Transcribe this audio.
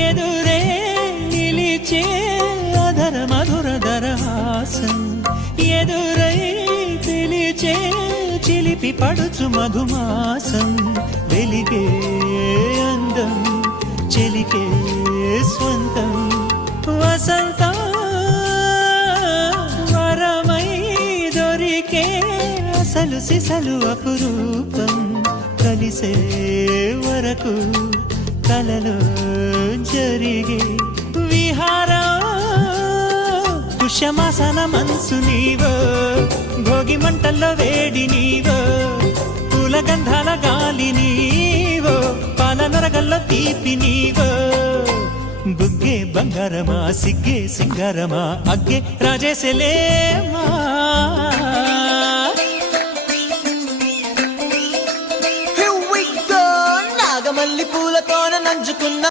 ఎదురే నిలిచే అధర మధుర దరహాసం ఎదురై పిలిచే చిలిపి పడుచు మధుమాసం వెలిగే అందం చెలికే స్వంతం వసంతం వరమై దొరికే అసలు సిసలు అపురూపం కలిసే వరకు కలలో జరిగే విహారం పుష్యమాసన మనసు నీవో భోగి మంటల్లో వేడి నీవో పూల గంధాల గాలి నీవో పాల నరగల్లో తీపి నీవో బుగ్గే బంగారమా సిగ్గే సింగారమా అగ్గే రాజేశలేమా నాగమల్లి పూలతోన నంచుకున్న